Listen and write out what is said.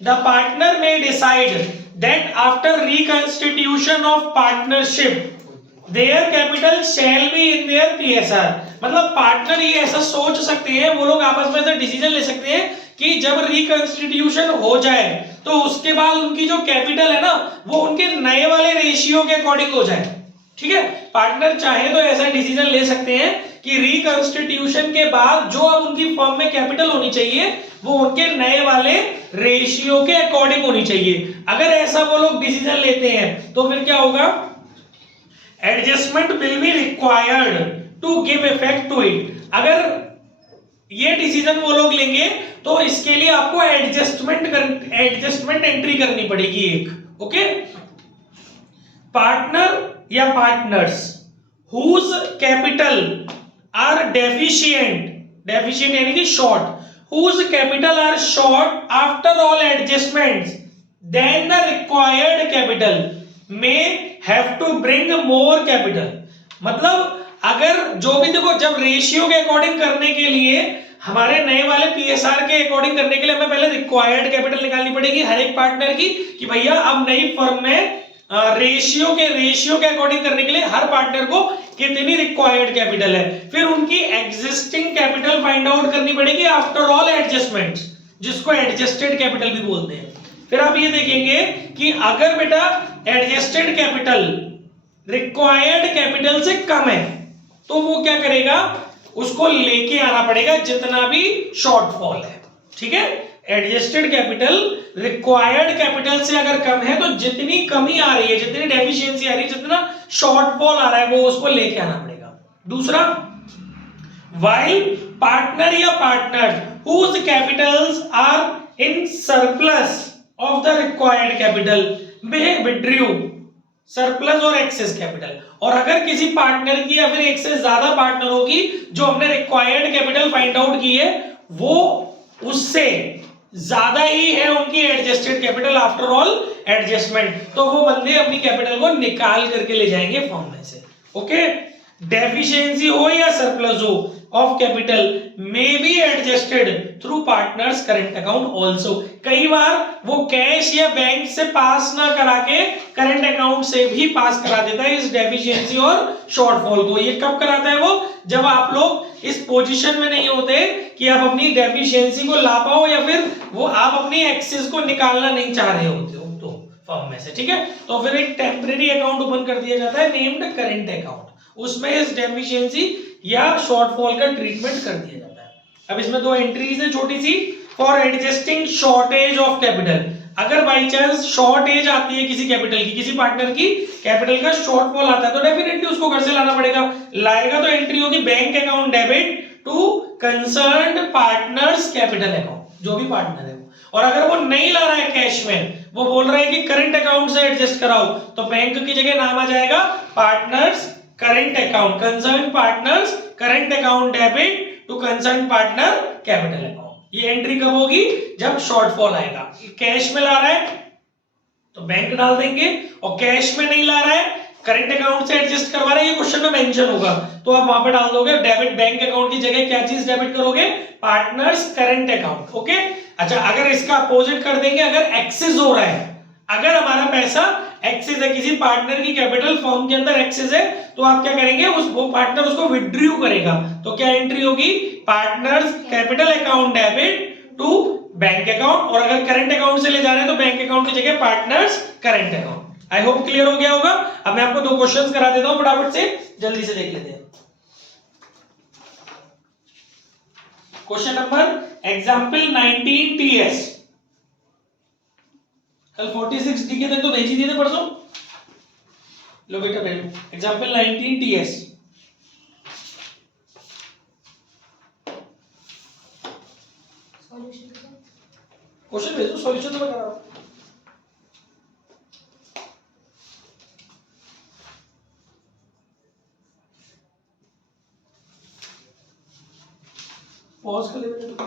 The partner में decide that after reconstitution of partnership their capital shall be in their PSR. मतलब partner ये ऐसा सोच सकते हैं, वो लोग आपस में ऐसा डिसीजन ले सकते हैं कि जब रिकंस्टिट्यूशन हो जाए तो उसके बाद उनकी जो कैपिटल है ना वो उनके नए वाले रेशियो के अकॉर्डिंग हो जाए। ठीक है, पार्टनर चाहे तो ऐसा डिसीजन ले सकते हैं कि रिकंस्टिट्यूशन के बाद जो अब उनकी फर्म में कैपिटल होनी चाहिए वो उनके नए वाले रेशियो के अकॉर्डिंग होनी चाहिए। अगर ऐसा वो लोग डिसीजन लेते हैं तो फिर क्या होगा, adjustment will be required to give effect to it. अगर ये डिसीजन वो लोग लेंगे तो इसके लिए आपको एडजस्टमेंट एंट्री करनी पड़ेगी एक। ओके, पार्टनर या partners whose capital are deficient यानी कि short, whose capital are short after all adjustments then the required capital में have to bring more capital. मतलब अगर जो भी देखो, जब रेशियो के अकॉर्डिंग करने के लिए हमारे नए वाले पीएसआर के अकॉर्डिंग करने के लिए हमें पहले रिक्वायर्ड कैपिटल निकालनी पड़ेगी हर एक पार्टनर की कि भैया अब नई फर्म में रेशियो के अकॉर्डिंग करने के लिए हर पार्टनर को कितनी रिक्वायर्ड कैपिटल है। फिर उनकी एग्जिस्टिंग कैपिटल फाइंड आउट करनी पड़ेगी आफ्टर ऑल एडजस्टमेंट्स, जिसको एडजस्टेड कैपिटल भी बोलते हैं। फिर आप ये देखेंगे कि अगर बेटा एडजस्टेड कैपिटल रिक्वायर्ड कैपिटल से कम है तो वो क्या करेगा, उसको लेके आना पड़ेगा जितना भी शॉर्टफॉल है। ठीक है, एडजस्टेड कैपिटल रिक्वायर्ड कैपिटल से अगर कम है तो जितनी कमी आ रही है, जितनी डेफिशिएंसी आ रही है, जितना शॉर्टफॉल आ रहा है वो उसको लेके आना पड़ेगा। दूसरा, while partner या partners whose capitals are in surplus of the required capital may withdraw surplus और एक्सेस कैपिटल। और अगर किसी पार्टनर की या फिर एक से ज्यादा पार्टनरों की जो हमने रिक्वायर्ड कैपिटल फाइंड आउट की है वो उससे ज्यादा ही है उनकी adjusted capital after all adjustment, तो वो बंदे अपनी कैपिटल को निकाल करके ले जाएंगे फॉर्म में से। ओके, डेफिशिएंसी हो या सरप्लस हो of capital may be adjusted through partners current account also. कई बार वो कैश या बैंक से पास ना करा के करंट अकाउंट से भी पास करा देता है इस डेफिशिएंसी और शॉर्टफॉल को। ये कब कराता है वो, जब आप लोग इस पोजीशन में नहीं होते कि आप अपनी डेफिशिएंसी को ला पाओ या फिर वो आप अपनी एक्सेस को निकालना नहीं चाह रहे होते हो तो फर्म में से। ठीक है, तो फिर एक टेम्परेरी अकाउंट ओपन कर दिया जाता है नेम्ड करंट अकाउंट, उसमें इस डेफिशिएंसी या शॉर्टफॉल का ट्रीटमेंट कर दिया जाता है। अब इसमें दो एंट्रीज है छोटी सी, for adjusting shortage of capital. अगर बाई चांस शॉर्टेज आती है किसी कैपिटल की, किसी पार्टनर की कैपिटल का शॉर्टफॉल आता है तो डेफिनेटली उसको घर से लाना पड़ेगा। लाएगा तो एंट्री होगी bank account debit to concerned partners capital account, जो भी पार्टनर है वो। और अगर वो नहीं ला रहा है कैश में, वो बोल रहा है कि करंट अकाउंट से एडजस्ट कराओ, तो बैंक की जगह नाम आ जाएगा partners current account, concern partners current account debit to concern partner capital account. ये एंट्री कब होगी, जब शॉर्टफॉल आएगा। कैश में ला रहा है तो बैंक डाल देंगे, और कैश में नहीं ला रहा है करंट अकाउंट से एडजस्ट करवा रहा है, ये क्वेश्चन में मेंशन होगा तो आप वहां पे डाल दोगे डेबिट बैंक अकाउंट की जगह क्या चीज डेबिट करोगे, पार्टनर्स करंट अकाउंट। ओके, अच्छा अगर इसका अपोजिट कर देंगे, अगर एक्सेस हो रहा है, अगर हमारा पैसा एक्सेस है, किसी पार्टनर की कैपिटल फर्म के अंदर एक्सेस है, तो आप क्या करेंगे, वो पार्टनर उसको विथड्रॉ करेगा, तो क्या एंट्री होगी, partners capital account debit to bank account. और अगर करंट अकाउंट से ले जा रहे हैं तो बैंक अकाउंट की जगह partners current account. I hope clear हो गया होगा। अब मैं आपको दो क्वेश्चंस करा देता हूं, फटाफट से जल्दी से देख लेते हैं। क्वेश्चन नंबर एग्जांपल 19 टीएस, कल 46 डीके तक तो भेज ही दिए थे परसों। लो बेटा भेजो एग्जांपल 19 टीएस। क्वेश्चन भेजो, सॉल्यूशन तो मैं करा रहा हूं। पॉज कर ले बेटा।